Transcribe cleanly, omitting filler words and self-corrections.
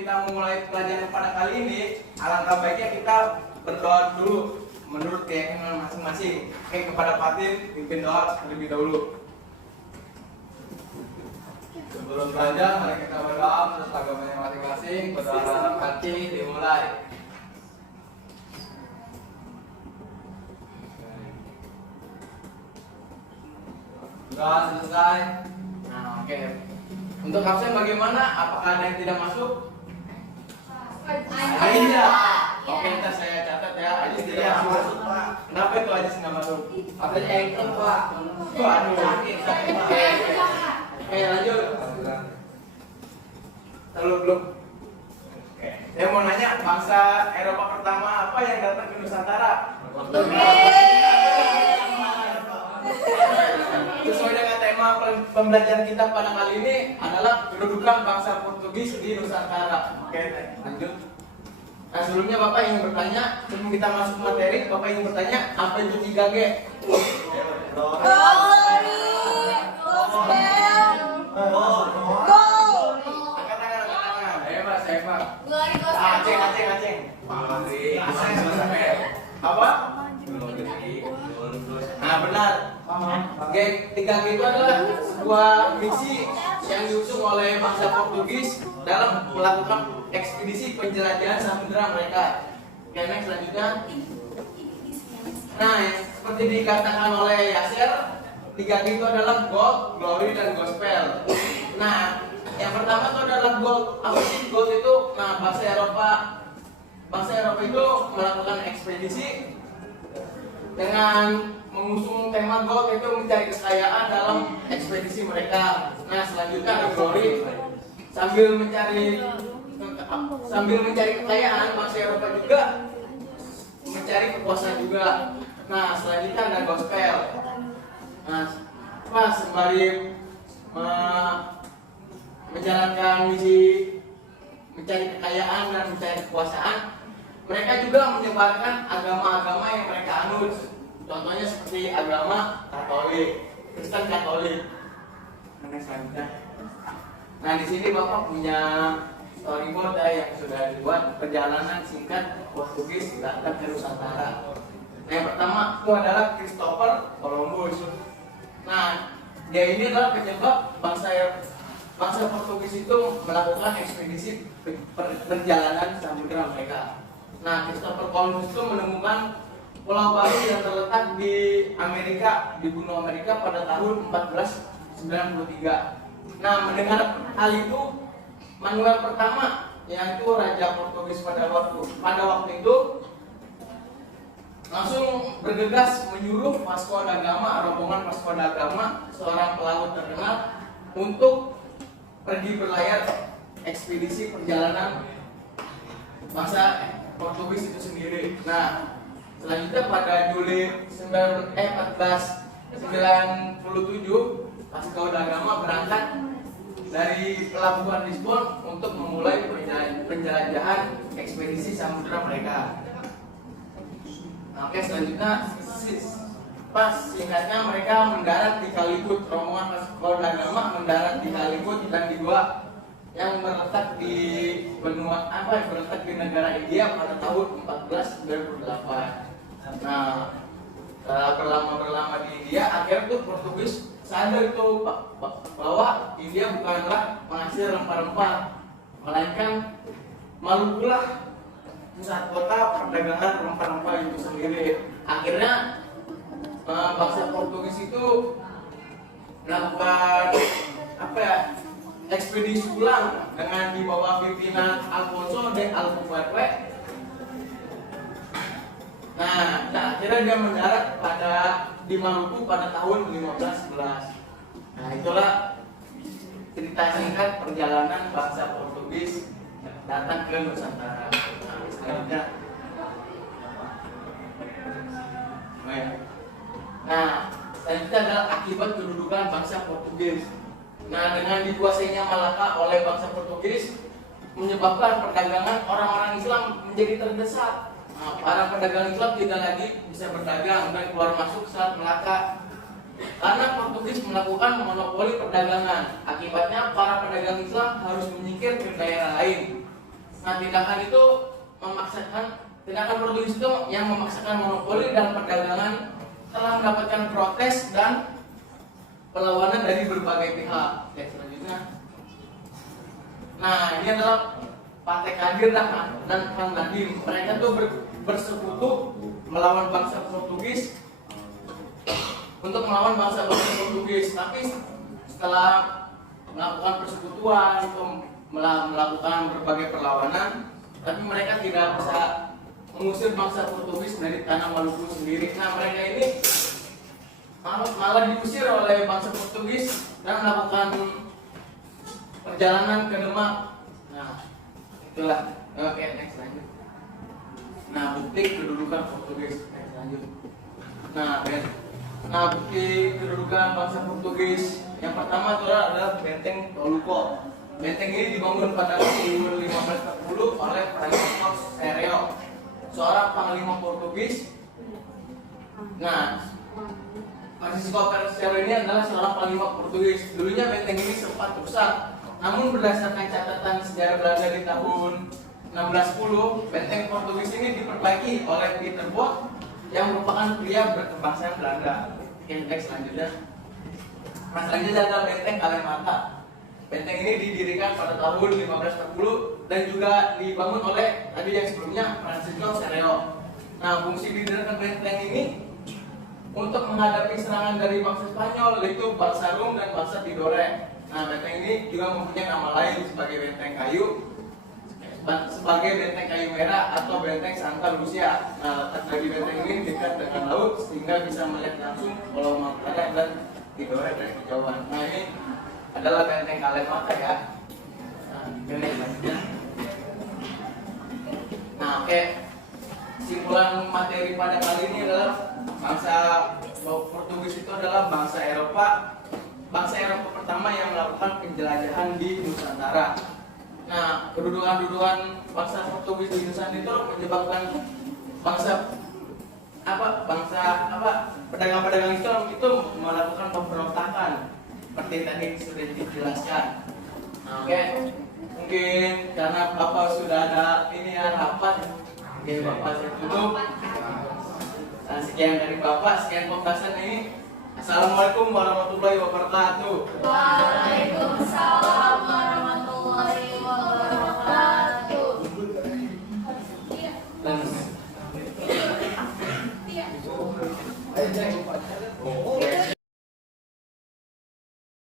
kita memulai pelajaran pada kali ini, alangkah baiknya kita berdoa dulu menurut keyakinan masing-masing. Oke, kepada Fatin, pimpin doa terlebih dahulu. Sebelum belajar, mari kita berdoa menurut agamanya masing-masing. Berdoa dalam hati, dimulai. Doa selesai. Nah, oke. Untuk absen bagaimana? Apakah ada yang tidak masuk? Iya. Oke, ntar saya catat ya. Ajis tidak masuk. Kenapa itu Ajis nggak masuk? Katanya engkel Pak. Aduh. Oke, lanjut. Belum. Oke. Saya mau nanya, bangsa Eropa pertama apa yang datang ke Nusantara? Sesuai dengan tema pembelajaran kita pada kali ini adalah kedudukan bangsa Portugis di Nusantara. Oke, lanjut. Nah, sebelumnya Bapak ingin bertanya, sebelum kita masuk materi, Bapak ingin bertanya apa itu 3G? Glory, gospel, Angkat tangan. Hebat. glory, gospel. Aceng. Apa? Nah, benar. Geng 3G itu adalah sebuah misi yang diusung oleh bangsa Portugis dalam melakukan ekspedisi penjelajahan samudera mereka. Oke, next selanjutnya. Nah, seperti dikatakan oleh Yasser, 3G itu adalah gold, glory, dan gospel. Nah, yang pertama itu adalah gold. Apa sih gold itu? Nah, bangsa Eropa itu melakukan ekspedisi dengan mengusung tema gold, itu mencari kekayaan dalam ekspedisi mereka. Nah, selanjutnya ada glory. Sambil mencari kekayaan, bangsa Eropa juga mencari kepuasan juga. Nah, selanjutnya ada gospel. Nah, sembari menjalankan misi mencari kekayaan dan mencari kekuasaan, mereka juga menyebarkan agama-agama yang mereka anut. Contohnya seperti agama Katolik, Kristen Katolik. Nah, di sini Bapak punya storyboard yang sudah dibuat perjalanan singkat Portugis datang ke Nusantara. Nah, yang pertama itu adalah Christopher Columbus. Nah, dia ini adalah penyebab bangsa Portugis itu melakukan ekspedisi perjalanan samudera mereka. Nah, Christopher Columbus itu menemukan pulau baru yang terletak di Amerika, di benua Amerika pada tahun 1493. Nah, mendengar hal itu, Manuel pertama, yaitu Raja Portugis pada waktu itu, langsung bergegas menyuruh rombongan Vasco da Gama, seorang pelaut terkenal, untuk pergi berlayar ekspedisi perjalanan bangsa Portugis itu sendiri. Nah, selanjutnya pada Juli 1497, Vasco da Gama berangkat dari pelabuhan Lisbon untuk memulai penjelajahan ekspedisi samudera mereka. Nah, oke, selanjutnya singkatnya mereka mendarat di Kalicut. Rombongan Vasco da Gama mendarat di Kalicut dan di Goa yang berletak di berletak di negara India pada tahun 1498. Nah, setelah berlama di India, akhirnya tuh Portugis sadar itu bahwa India bukanlah penghasil rempah-rempah, melainkan Malukulah pusat kota perdagangan rempah-rempah itu sendiri. Akhirnya bangsa Portugis itu melakukan ekspedisi ulang dengan di bawah pimpinan Alfonso de Albuquerque. Nah, akhirnya dia mendarat di Maluku pada tahun 1511. Nah, itulah cerita singkat perjalanan bangsa Portugis datang ke Nusantara. Nah, selanjutnya. Nah, selanjutnya adalah akibat kedudukan bangsa Portugis. Nah, dengan dikuasainya Malaka oleh bangsa Portugis, menyebabkan perdagangan orang-orang Islam menjadi terdesak. Nah, para pedagang Islam tidak lagi bisa berdagang dan keluar masuk saat Melaka karena Portugis melakukan monopoli perdagangan. Akibatnya para pedagang Islam harus menyingkir ke daerah lain. Nah, tindakan itu memaksakan, tindakan Portugis itu yang memaksakan monopoli dan perdagangan telah mendapatkan protes dan perlawanan dari berbagai pihak. Oke, selanjutnya. Nah, ini adalah Partai Kadir dan Kang Nadiem. Mereka tuh bersekutu melawan bangsa Portugis, untuk melawan bangsa Portugis. Tapi setelah melakukan persekutuan, melakukan berbagai perlawanan, tapi mereka tidak bisa mengusir bangsa Portugis dari tanah Maluku sendiri. Nah, mereka ini malah diusir oleh bangsa Portugis dan melakukan perjalanan ke Demak. Nah, itulah. Oke, next lanjut. Nah, bukti kedudukan Portugis. Next lanjut. Nah, bukti kedudukan bangsa Portugis yang pertama itu adalah Benteng Toluco. Benteng ini dibangun pada tahun 1540 oleh Francisco Sereo, seorang panglima Portugis. Nah, Francisco Sereo ini adalah seorang panglima Portugis. Dulunya benteng ini sempat rusak, namun berdasarkan catatan sejarah Belanda di tahun 1610, benteng Portugis ini diperbaiki oleh Peter Both yang merupakan pria berkebangsaan Belanda. Oke, next selanjutnya. Nah, selanjutnya adalah Benteng Kalemata. Benteng ini didirikan pada tahun 1540 dan juga dibangun oleh tadi yang sebelumnya Francisco Sereo. Nah, fungsi didirikan benteng ini untuk menghadapi serangan dari bangsa Spanyol, yaitu bangsa Rum dan bangsa Tidore. Nah, benteng ini juga mempunyai nama lain sebagai benteng kayu, sebagai benteng kayu merah atau benteng Santa Lucia. Nah, letak dari benteng ini dekat dengan laut sehingga bisa melihat langsung Pulau Mangkurat dan Tidore dari kejauhan. Nah, ini adalah benteng Kalemata ya. Nah, ini selanjutnya. Nah, oke. Simpulan materi pada kali ini adalah bangsa Portugis itu adalah bangsa Eropa pertama yang melakukan penjelajahan di Nusantara. Nah, kedudukan bangsa Portugis di Nusantara itu menyebabkan pedagang-pedagang Islam itu melakukan pemberontakan seperti tadi sudah dijelaskan. Nah, oke. Mungkin karena Bapak sudah ada ini ya rapat, oke Bapak saya tutup. Nah, sekian dari Bapak, sekian pembahasan ini. Assalamualaikum warahmatullahi wabarakatuh. Waalaikumsalam warahmatullahi wabarakatuh. Dan